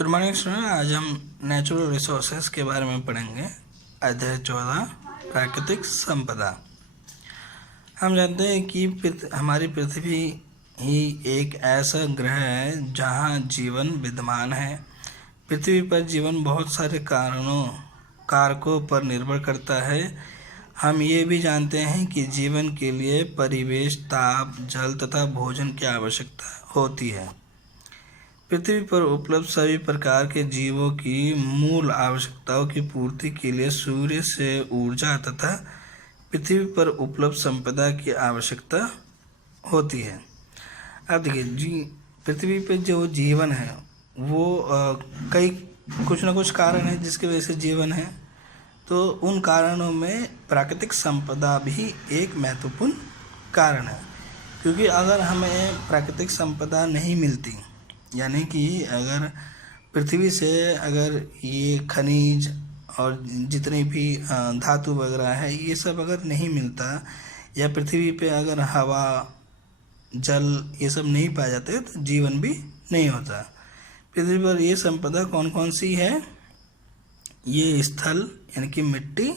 Good morning student. आज हम natural resources के बारे में पढ़ेंगे। अध्याय 14 प्राकृतिक संपदा। हम जानते हैं कि हमारी पृथ्वी ही एक ऐसा ग्रह है जहाँ जीवन विद्यमान है। पृथ्वी पर जीवन बहुत सारे कारकों पर निर्भर करता है। हम ये भी जानते हैं कि जीवन के लिए परिवेश, ताप, जल तथा भोजन की आवश्यकता होती है। पृथ्वी पर उपलब्ध सभी प्रकार के जीवों की मूल आवश्यकताओं की पूर्ति के लिए सूर्य से ऊर्जा तथा पृथ्वी पर उपलब्ध संपदा की आवश्यकता होती है। अब देखिए, पृथ्वी पर जो जीवन है वो कुछ ना कुछ कारण है जिसकी वजह से जीवन है। तो उन कारणों में प्राकृतिक संपदा भी एक महत्वपूर्ण कारण है, क्योंकि अगर हमें प्राकृतिक संपदा नहीं मिलती, यानी कि अगर पृथ्वी से अगर ये खनिज और जितने भी धातु वगैरह है ये सब अगर नहीं मिलता, या पृथ्वी पे अगर हवा, जल ये सब नहीं पाए जाते तो जीवन भी नहीं होता। पृथ्वी पर ये संपदा कौन कौन सी है? ये स्थल यानी कि मिट्टी,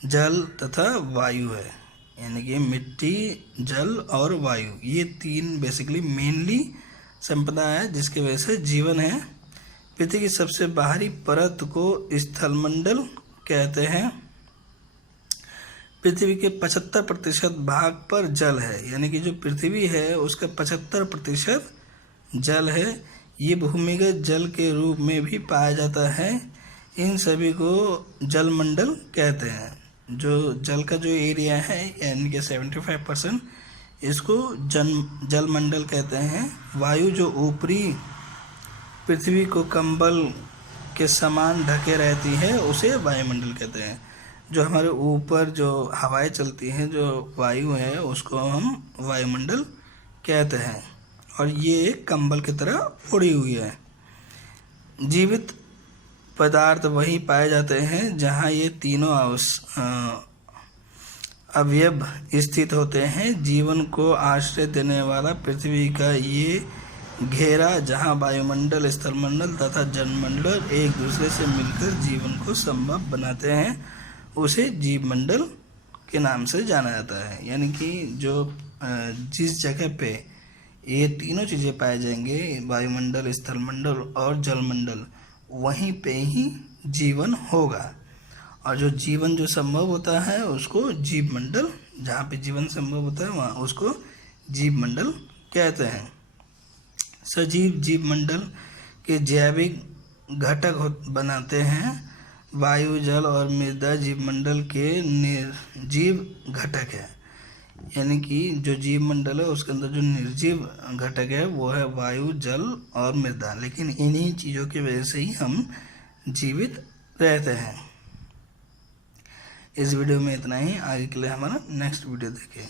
जल तथा वायु है। यानी कि मिट्टी, जल और वायु, ये तीन बेसिकली मेनली संपदा है जिसकी वजह से जीवन है। पृथ्वी की सबसे बाहरी परत को स्थलमंडल कहते हैं। पृथ्वी के 75% भाग पर जल है, यानी कि जो पृथ्वी है उसका 75% जल है। ये भूमिगत जल के रूप में भी पाया जाता है। इन सभी को जलमंडल कहते हैं। जो जल का जो एरिया है यानी कि 75%, इसको जलमंडल कहते हैं। वायु जो ऊपरी पृथ्वी को कंबल के समान ढके रहती है उसे वायुमंडल कहते हैं। जो हमारे ऊपर जो हवाएं चलती हैं, जो वायु है, उसको हम वायुमंडल कहते हैं, और ये एक कंबल की तरह उड़ी हुई है। जीवित पदार्थ वहीं पाए जाते हैं जहाँ ये तीनों अवयव स्थित होते हैं। जीवन को आश्रय देने वाला पृथ्वी का ये घेरा, जहाँ वायुमंडल, स्थलमंडल तथा जलमंडल एक दूसरे से मिलकर जीवन को संभव बनाते हैं, उसे जीवमंडल के नाम से जाना जाता है। यानी कि जो जिस जगह पे ये तीनों चीज़ें पाए जाएंगे, वायुमंडल, स्थलमंडल और जलमंडल, वहीं पे ही जीवन होगा। और जो जीवन जो संभव होता है उसको जीवमंडल, जहाँ पे जीवन संभव होता है वहाँ उसको जीवमंडल कहते हैं। सजीव जीवमंडल के जैविक घटक बनाते हैं। वायु, जल और मृदा जीवमंडल के निर्जीव घटक है। यानी कि जो जीवमंडल है उसके अंदर जो निर्जीव घटक है वो है वायु, जल और मृदा। लेकिन इन्हीं चीज़ों की वजह से ही हम जीवित रहते हैं। इस वीडियो में इतना ही। आगे के लिए हमारा नेक्स्ट वीडियो देखें।